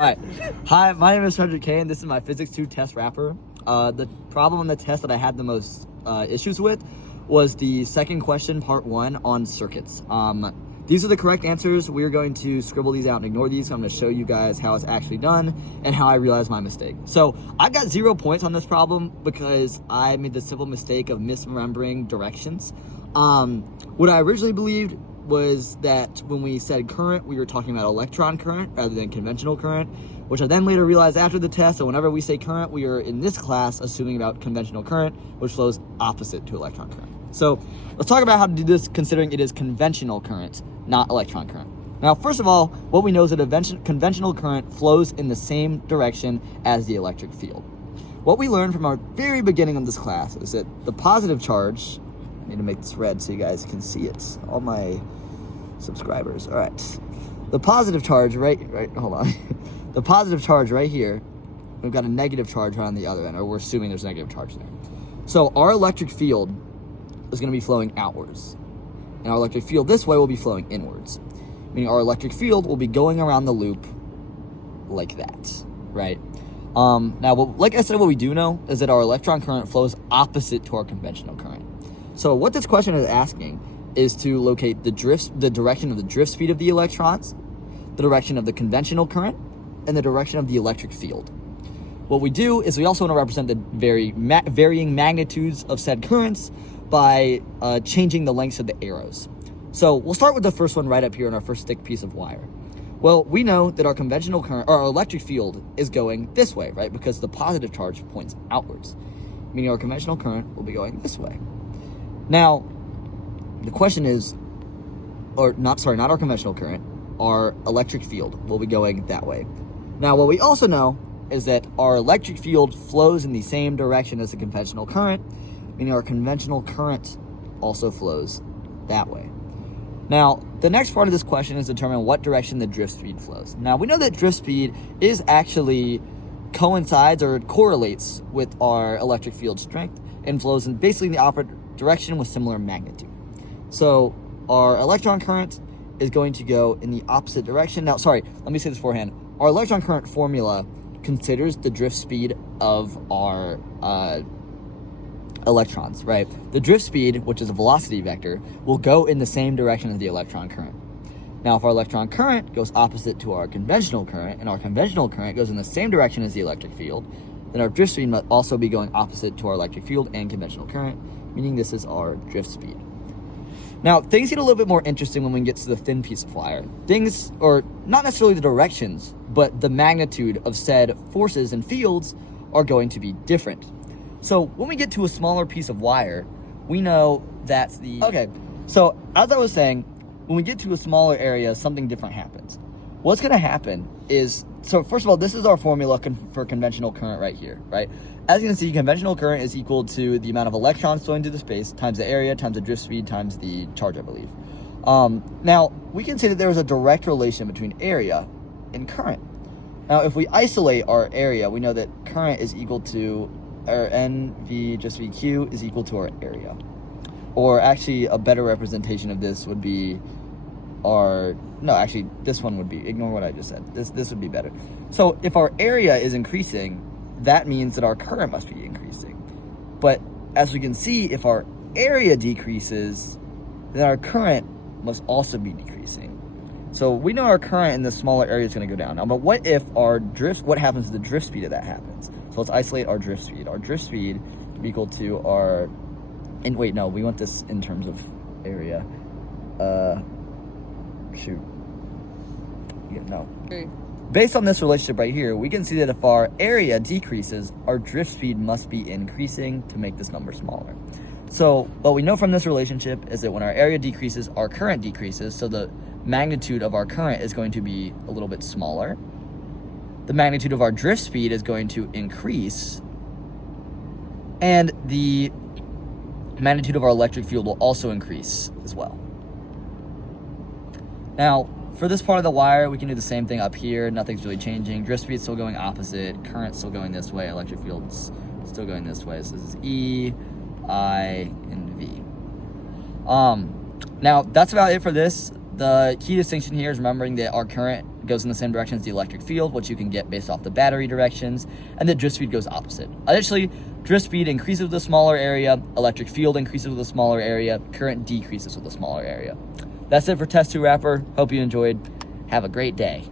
Alright, hi, my name is Frederick Kane. This is my Physics 2 test wrapper. The problem on the test that I had the most issues with was the second question, part 1, on circuits. These are the correct answers. We're going to scribble these out and ignore these. So I'm going to show you guys how it's actually done and how I realized my mistake. So I got 0 points on this problem because I made the simple mistake of misremembering directions. What I originally believed was that when we said current, we were talking about electron current rather than conventional current, which I then later realized after the test. So whenever we say current, we are in this class assuming about conventional current, which flows opposite to electron current. So let's talk about how to do this considering it is conventional current, not electron current. Now, first of all, what we know is that conventional current flows in the same direction as the electric field. What we learned from our very beginning of this class is that the positive charge, I need to make this red so you guys can see it, all my subscribers. All right, the positive charge hold on. The positive charge right here, we've got a negative charge on the other end, or we're assuming there's a negative charge there. So our electric field is going to be flowing outwards, and our electric field this way will be flowing inwards, meaning our electric field will be going around the loop like that, right? Now, like I said, what we do know is that our electron current flows opposite to our conventional current. So what this question is asking is to locate the direction of the drift speed of the electrons, the direction of the conventional current, and the direction of the electric field. What we do is we also want to represent the varying magnitudes of said currents by changing the lengths of the arrows. So we'll start with the first one right up here in our first thick piece of wire. Well, we know that our conventional current, or our electric field, is going this way, right? Because the positive charge points outwards, meaning our conventional current will be going this way. Now, the question is, not our conventional current, our electric field will be going that way. Now, what we also know is that our electric field flows in the same direction as the conventional current, meaning our conventional current also flows that way. Now, the next part of this question is determine what direction the drift speed flows. Now, we know that drift speed is actually coincides or correlates with our electric field strength and flows in basically the opposite direction with similar magnitude. So our electron current is going to go in the opposite direction. Now, sorry, let me say this beforehand. Our electron current formula considers the drift speed of our electrons, right? The drift speed, which is a velocity vector, will go in the same direction as the electron current. Now, if our electron current goes opposite to our conventional current, and our conventional current goes in the same direction as the electric field, then our drift speed must also be going opposite to our electric field and conventional current, meaning this is our drift speed. Now, things get a little bit more interesting when we get to the thin piece of wire. Things, or not necessarily the directions, but the magnitude of said forces and fields are going to be different. So when we get to a smaller piece of wire, we know that's okay, so as I was saying, when we get to a smaller area, something different happens. What's going to happen is, so first of all, this is our formula for conventional current right here, right? As you can see, conventional current is equal to the amount of electrons flowing through the space times the area times the drift speed times the charge, I believe. Now, we can say that there is a direct relation between area and current. Now, if we isolate our area, we know that current is equal to, or NV just VQ is equal to our area. Or actually, a better representation of this would be this one would be, ignore what I just said. This would be better. So if our area is increasing, that means that our current must be increasing. But as we can see, if our area decreases, then our current must also be decreasing. So we know our current in the smaller area is going to go down. Now, but what if what happens to the drift speed if that happens? So let's isolate our drift speed. Our drift speed would be equal to we want this in terms of area. Based on this relationship right here, we can see that if our area decreases, our drift speed must be increasing to make this number smaller. So what we know from this relationship is that when our area decreases, our current decreases, so the magnitude of our current is going to be a little bit smaller. The magnitude of our drift speed is going to increase, and the magnitude of our electric field will also increase as well. Now, for this part of the wire, we can do the same thing up here. Nothing's really changing. Drift speed still going opposite. Current still going this way. Electric field's still going this way. So this is E, I, and V. Now, that's about it for this. The key distinction here is remembering that our current goes in the same direction as the electric field, which you can get based off the battery directions, and the drift speed goes opposite. Additionally, drift speed increases with a smaller area, electric field increases with a smaller area, current decreases with a smaller area. That's it for Test 2 Wrapper. Hope you enjoyed. Have a great day.